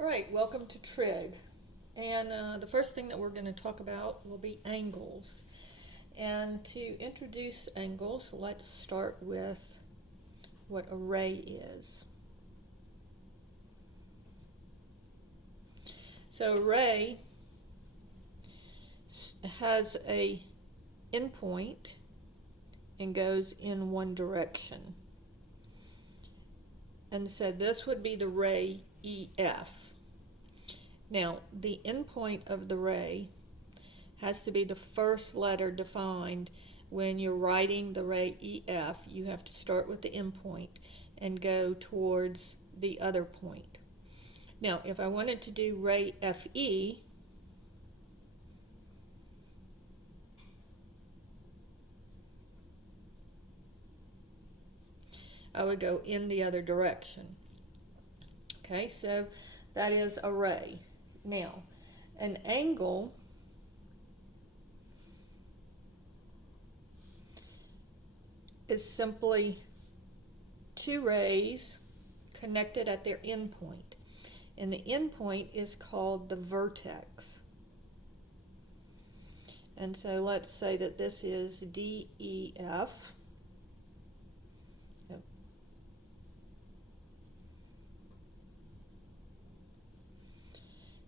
All right, welcome to Trig. And the first thing that we're going to talk about will be angles. And to introduce angles, let's start with what a ray is. So a ray has a endpoint and goes in one direction. And so this would be the ray EF. Now, the endpoint of the ray has to be the first letter defined. When you're writing the ray EF, you have to start with the endpoint and go towards the other point. Now, if I wanted to do ray FE, I would go in the other direction. Okay, so that is a ray. Now, an angle is simply two rays connected at their endpoint. And the endpoint is called the vertex. And so let's say that this is DEF.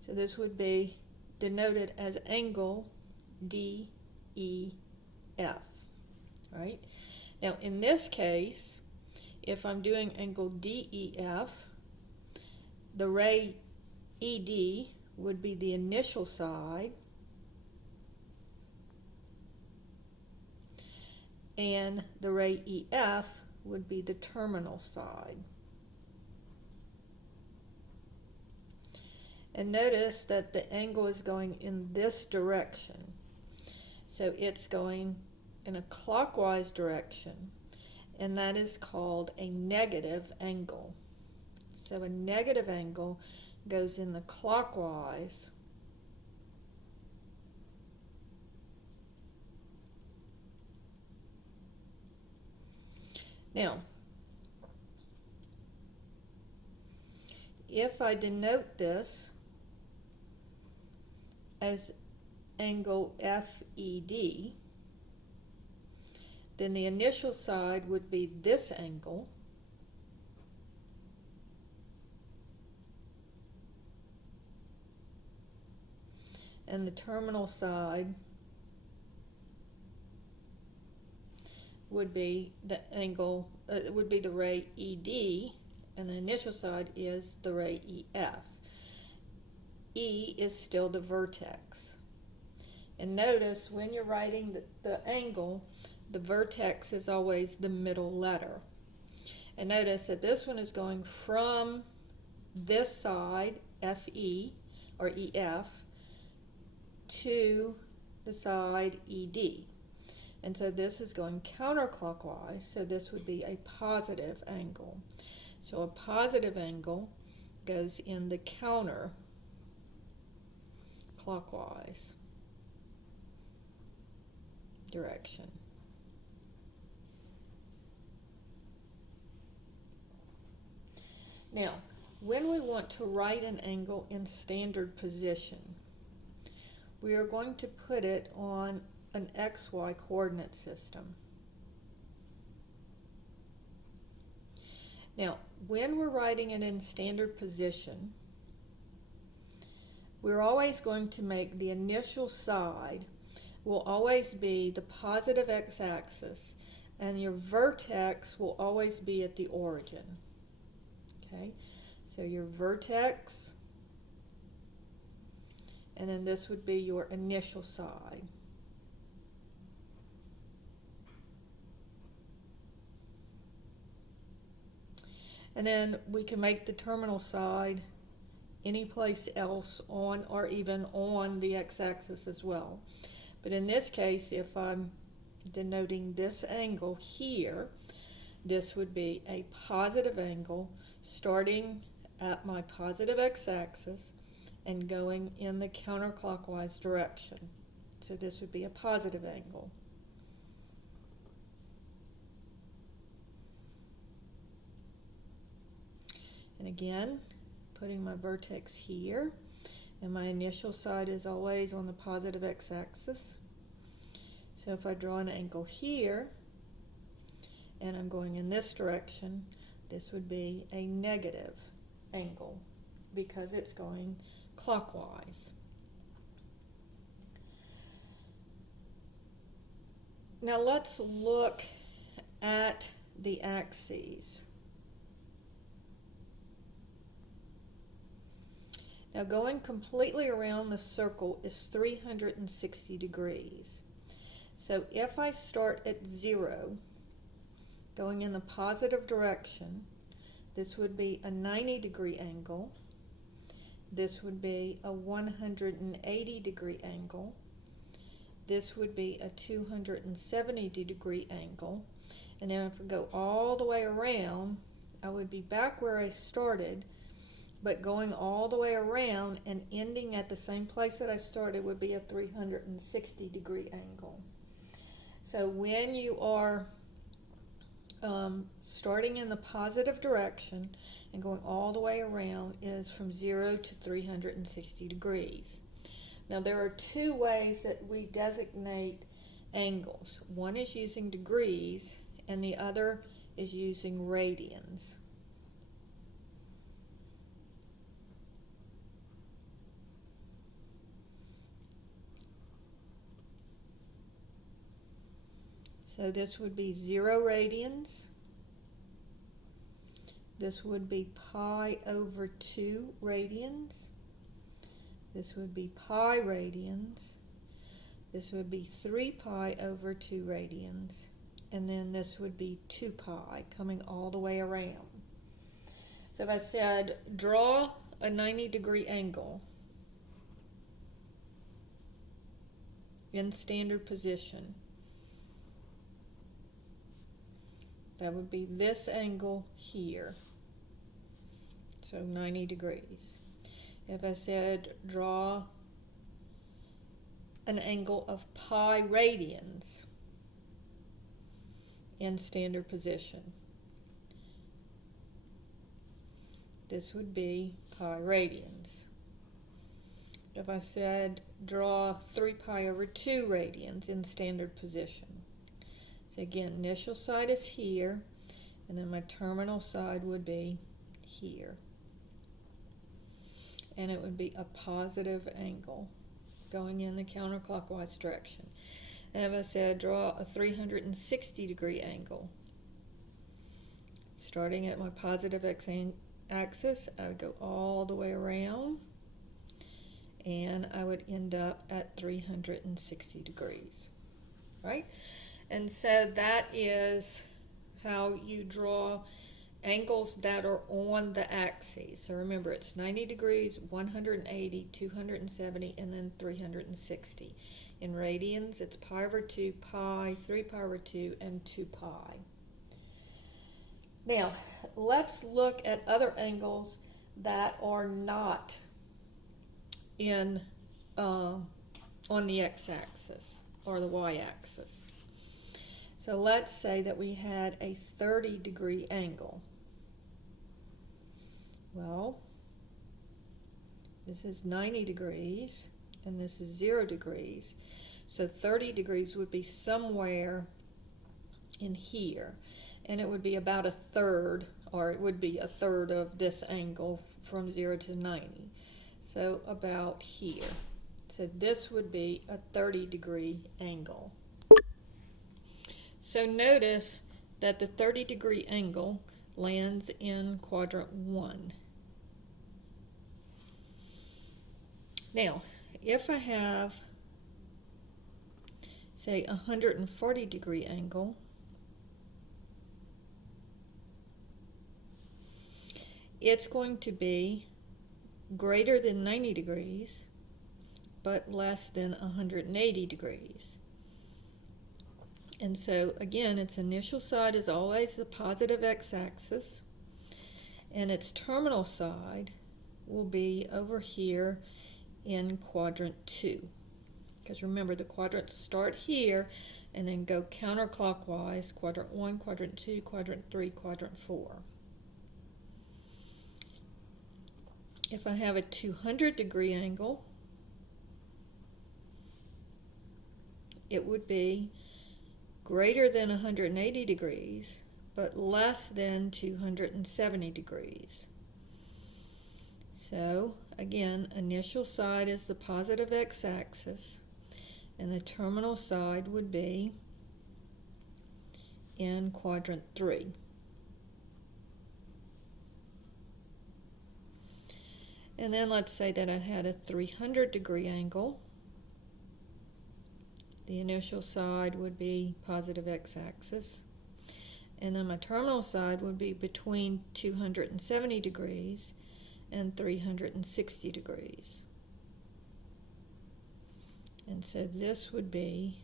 So this would be denoted as angle DEF, right? Now in this case, if I'm doing angle DEF, the ray ED would be the initial side, and the ray EF would be the terminal side. And notice that the angle is going in this direction. So it's going in a clockwise direction, and that is called a negative angle. So a negative angle goes in the clockwise Now, if I denote this as angle FED, then the initial side would be this angle, and the terminal side would be the angle, would be the ray ED, and the initial side is the ray EF. E is still the vertex. And notice when you're writing the angle, the vertex is always the middle letter. And notice that this one is going from this side, FE or EF, to the side ED. And so this is going counterclockwise, so this would be a positive angle. So a positive angle goes in the counter clockwise direction. Now, when we want to write an angle in standard position, we are going to put it on an XY coordinate system. Now, when we're writing it in standard position, we're always going to make the initial side will always be the positive x-axis, and your vertex will always be at the origin. Okay, so your vertex, and then this would be your initial side. And then we can make the terminal side any place else on, or even on the x-axis as well. But in this case, if I'm denoting this angle here, this would be a positive angle starting at my positive x-axis and going in the counterclockwise direction. So this would be a positive angle. And again, putting my vertex here, and my initial side is always on the positive x-axis. So if I draw an angle here, and I'm going in this direction, this would be a negative angle because it's going clockwise. Now let's look at the axes. Now going completely around the circle is 360 degrees. So if I start at 0, going in the positive direction, this would be a 90-degree angle. This would be a 180-degree angle. This would be a 270-degree angle. And then if I go all the way around, I would be back where I started, but going all the way around and ending at the same place that I started would be a 360-degree angle. So when you are starting in the positive direction and going all the way around is from 0 to 360 degrees. Now there are two ways that we designate angles. One is using degrees and the other is using radians. So this would be 0 radians. This would be pi over 2 radians. This would be pi radians. This would be 3 pi over 2 radians. And then this would be 2 pi coming all the way around. So if I said draw a 90-degree angle in standard position, that would be this angle here, so 90 degrees. If I said draw an angle of pi radians in standard position, this would be pi radians. If I said draw 3 pi over 2 radians in standard position, so again, initial side is here, and then my terminal side would be here. And it would be a positive angle going in the counterclockwise direction. And if I said draw a 360-degree angle, starting at my positive x-axis, I would go all the way around, and I would end up at 360 degrees, right? And so that is how you draw angles that are on the axes. So remember, it's 90 degrees, 180, 270, and then 360. In radians, it's pi over 2, pi, 3 pi over 2, and 2 pi. Now, let's look at other angles that are not in on the x-axis or the y-axis. So let's say that we had a 30-degree angle. Well, this is 90 degrees and this is 0 degrees. So 30 degrees would be somewhere in here, and it would be about a third, or it would be a third of this angle from 0 to 90. So about here. So this would be a 30-degree angle. So notice that the 30-degree angle lands in quadrant 1. Now, if I have, say, a 140-degree angle, it's going to be greater than 90 degrees, but less than 180 degrees. And so, again, its initial side is always the positive x-axis, and its terminal side will be over here in quadrant 2. Because remember, the quadrants start here and then go counterclockwise, quadrant 1, quadrant 2, quadrant 3, quadrant 4. if I have a 200-degree angle, it would be greater than 180 degrees, but less than 270 degrees. So, again, initial side is the positive x-axis, and the terminal side would be in quadrant 3. And then let's say that I had a 300-degree angle. The initial side would be positive x-axis, and then my terminal side would be between 270 degrees and 360 degrees. And so this would be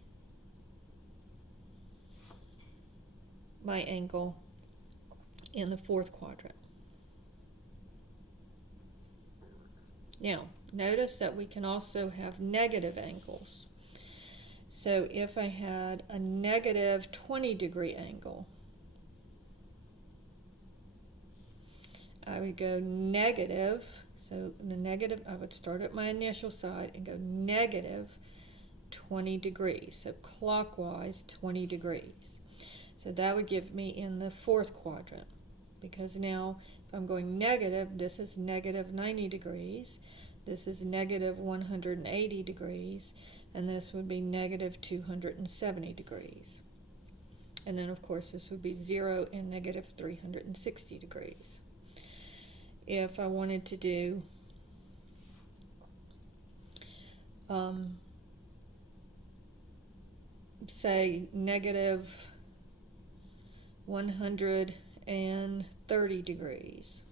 my angle in the fourth quadrant. Now, notice that we can also have negative angles. So if I had a negative 20-degree angle, I would go negative, so the negative, I would start at my initial side and go negative 20 degrees, so clockwise 20 degrees. So that would give me in the fourth quadrant, because now if I'm going negative, this is negative 90 degrees, this is negative 180 degrees, and this would be negative 270 degrees. And then of course this would be 0 and negative 360 degrees. If I wanted to do say negative 130 degrees,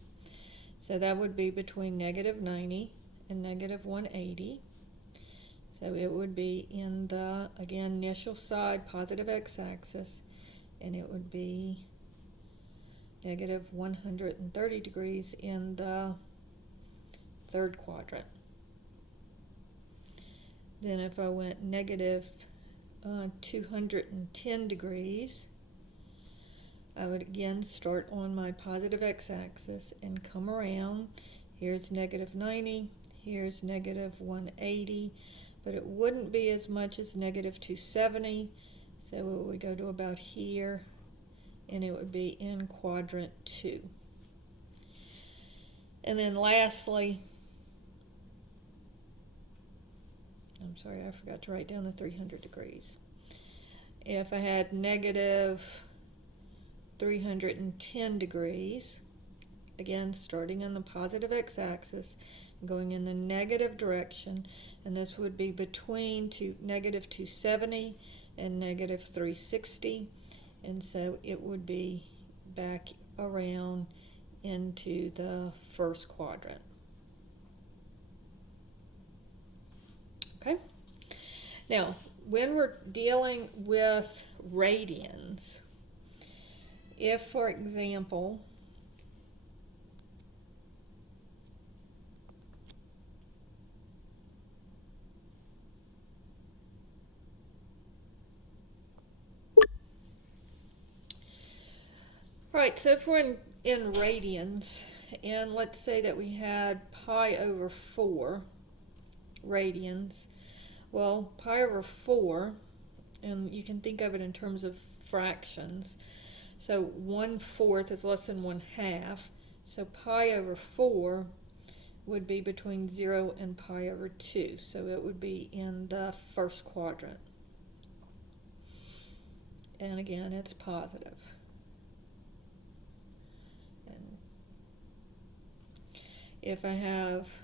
so that would be between negative 90 and negative 180. So it would be in the, again, initial side, positive x-axis, and it would be negative 130 degrees in the third quadrant. Then if I went negative 210 degrees, I would again start on my positive x-axis and come around. Here's negative 90, here's negative 180, but it wouldn't be as much as negative 270, so it would go to about here, and it would be in quadrant 2. And then lastly, I'm sorry, I forgot to write down the 300 degrees. If I had negative 310 degrees, again starting on the positive x-axis, going in the negative direction, and this would be between negative 270 and negative 360, and so it would be back around into the first quadrant. Okay? Now, when we're dealing with radians, if, for example, right, so if we're in radians, and let's say that we had pi over 4 radians, well, pi over 4, and you can think of it in terms of fractions, so 1/4 is less than 1/2, so pi over 4 would be between 0 and pi over 2, so it would be in the first quadrant. And again, it's positive. And if I have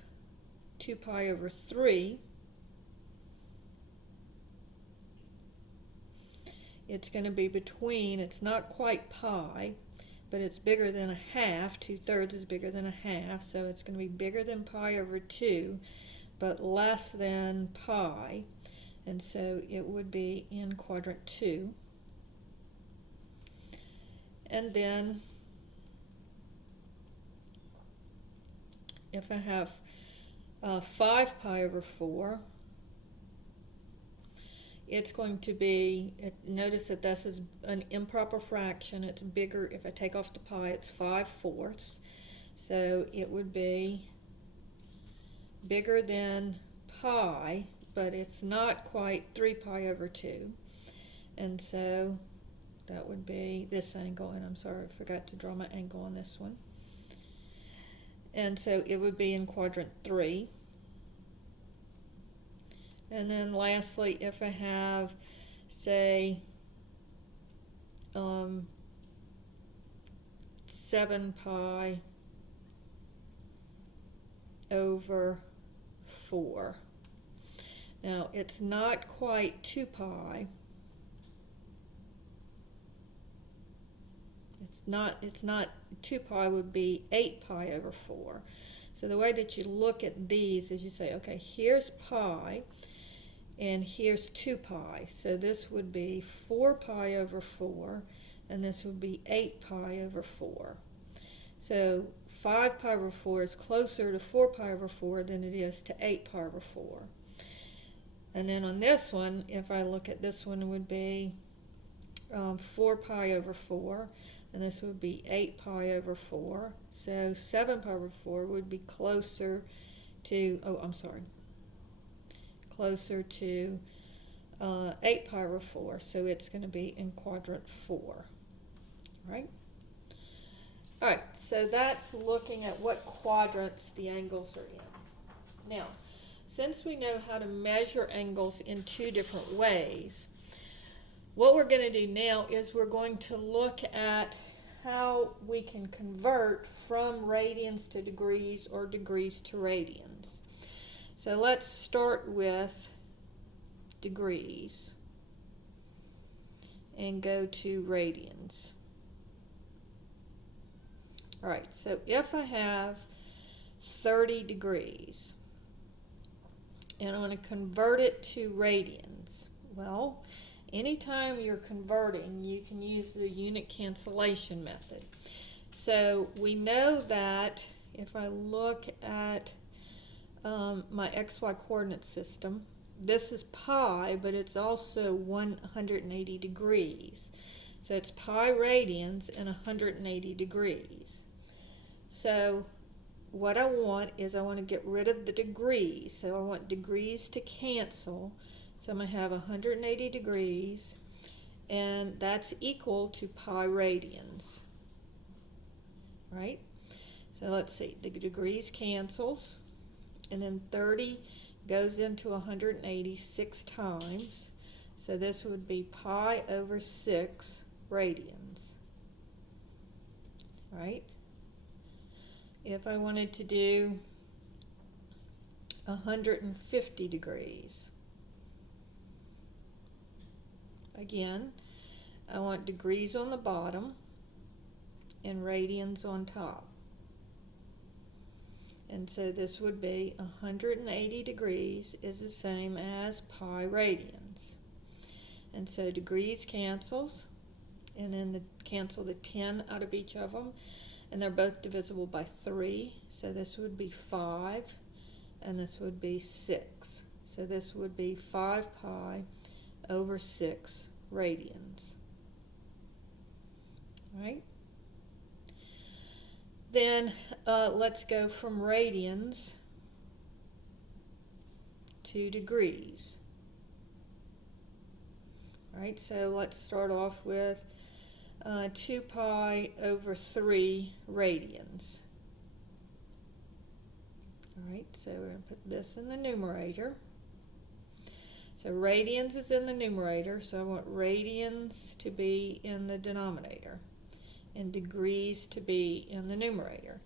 2 pi over 3, it's going to be between, it's not quite pi, but it's bigger than 1/2. 2/3 is bigger than 1/2, so it's going to be bigger than pi over 2, but less than pi, and so it would be in quadrant 2. And then if I have 5 pi over 4, it's going to be, notice that this is an improper fraction, it's bigger, if I take off the pi, it's 5/4, so it would be bigger than pi, but it's not quite 3 pi over 2. And so that would be this angle, and I'm sorry, I forgot to draw my angle on this one. And so it would be in quadrant 3. And then lastly, if I have, say, 7 pi over 4. Now, it's not quite 2 pi. It's not 2 pi would be 8 pi over 4. So the way that you look at these is you say, okay, here's pi, and here's 2 pi. So this would be 4 pi over 4, and this would be 8 pi over 4. So 5 pi over 4 is closer to 4 pi over 4 than it is to 8 pi over 4. And then on this one, if I look at this one, it would be 4 pi over 4, and this would be 8 pi over 4. So 7 pi over 4 would be closer to, closer to 8 pi over 4. So it's going to be in quadrant 4, right? All right, so that's looking at what quadrants the angles are in. Now, since we know how to measure angles in 2 different ways, what we're going to do now is we're going to look at how we can convert from radians to degrees or degrees to radians. So let's start with degrees and go to radians. All right, so if I have 30 degrees and I want to convert it to radians, well, anytime you're converting, you can use the unit cancellation method. So we know that if I look at my XY coordinate system, this is pi, but it's also 180 degrees. So it's pi radians and 180 degrees. So what I want is I want to get rid of the degrees. So I want degrees to cancel. So I'm going to have 180 degrees, and that's equal to pi radians, right? So let's see, the degrees cancels, and then 30 goes into 180 6 times. So this would be pi over 6 radians, right? If I wanted to do 150 degrees, again, I want degrees on the bottom and radians on top. And so this would be 180 degrees is the same as pi radians. And so degrees cancels, and then cancel the 10 out of each of them, and they're both divisible by 3. So this would be 5, and this would be 6. So this would be 5 pi over 6 radians, right? Then let's go from radians to degrees. All right, so let's start off with 2 pi over 3 radians. All right, so we're going to put this in the numerator. So radians is in the numerator, so I want radians to be in the denominator and degrees to be in the numerator.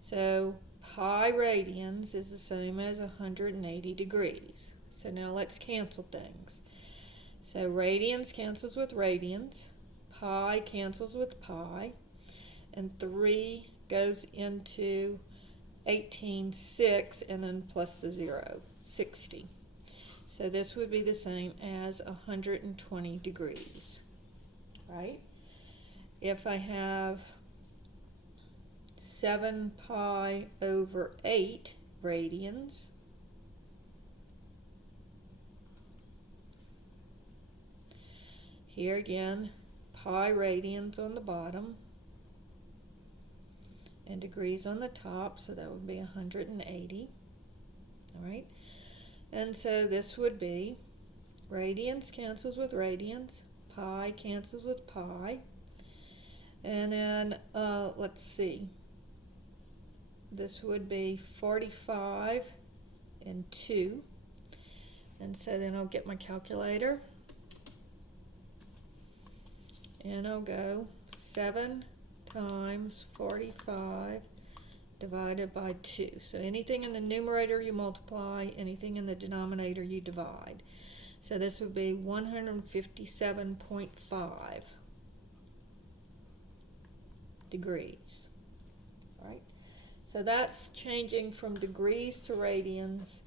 So pi radians is the same as 180 degrees. So now let's cancel things. So radians cancels with radians, pi cancels with pi, and 3 goes into 18 6, and then plus the 0, 60. So this would be the same as 120 degrees, right? If I have 7 pi over 8 radians, here again, pi radians on the bottom and degrees on the top, so that would be 180. all right? And so this would be radians cancels with radians, pi cancels with pi, and then let's see, this would be 45 and 2, and so then I'll get my calculator and I'll go 7 times 45 divided by 2. So anything in the numerator you multiply, anything in the denominator you divide. So this would be 157.5 degrees. All right. So that's changing from degrees to radians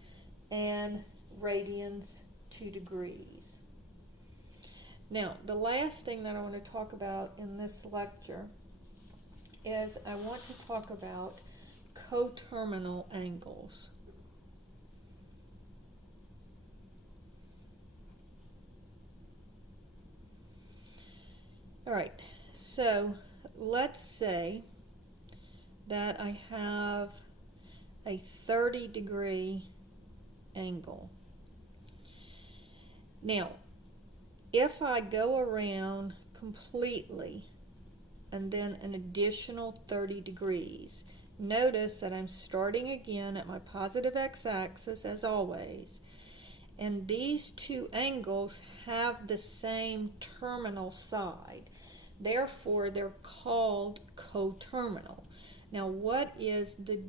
and radians to degrees. Now, the last thing that I want to talk about in this lecture is I want to talk about coterminal angles. All right, so let's say that I have a 30-degree angle. Now, if I go around completely and then an additional 30 degrees, notice that I'm starting again at my positive x-axis as always, and these two angles have the same terminal side. Therefore, they're called coterminal. Now, what is the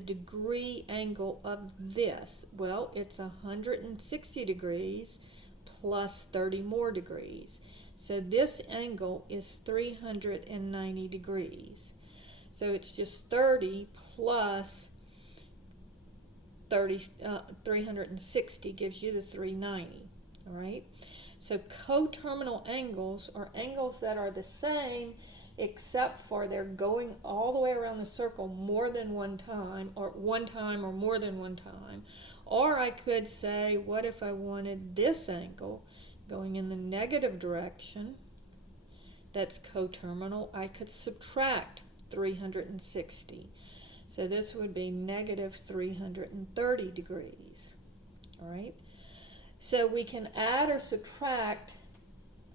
degree angle of this? Well, it's 160 degrees plus 30 more degrees. So this angle is 390 degrees. So it's just 30 plus 360 gives you the 390, all right? So coterminal angles are angles that are the same except for they're going all the way around the circle more than one time or more than one time. Or I could say, what if I wanted this angle going in the negative direction that's coterminal? I could subtract 360. So this would be negative 330 degrees, all right? So we can add or subtract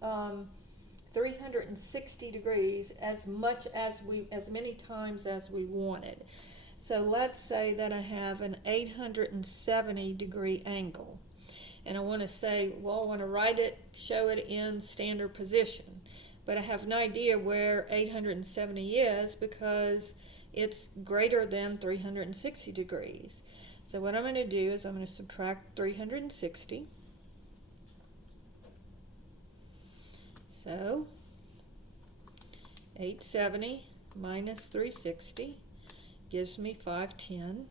360 degrees as many times as we wanted. So let's say that I have an 870 degree angle, and I want to say, well, I want to write it, show it in standard position, but I have no idea where 870 is because it's greater than 360 degrees. So what I'm going to do is I'm going to subtract 360. So 870 minus 360 gives me 510.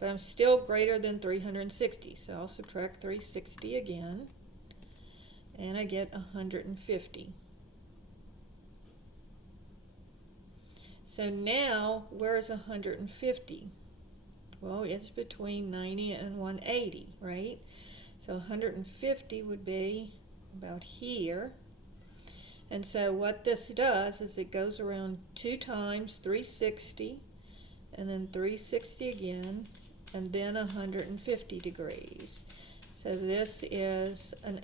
But I'm still greater than 360, so I'll subtract 360 again, and I get 150. So now, where's 150? Well, it's between 90 and 180, right? So 150 would be about here. And so what this does is it goes around 2 times 360, and then 360 again, and then 150 degrees. So this is an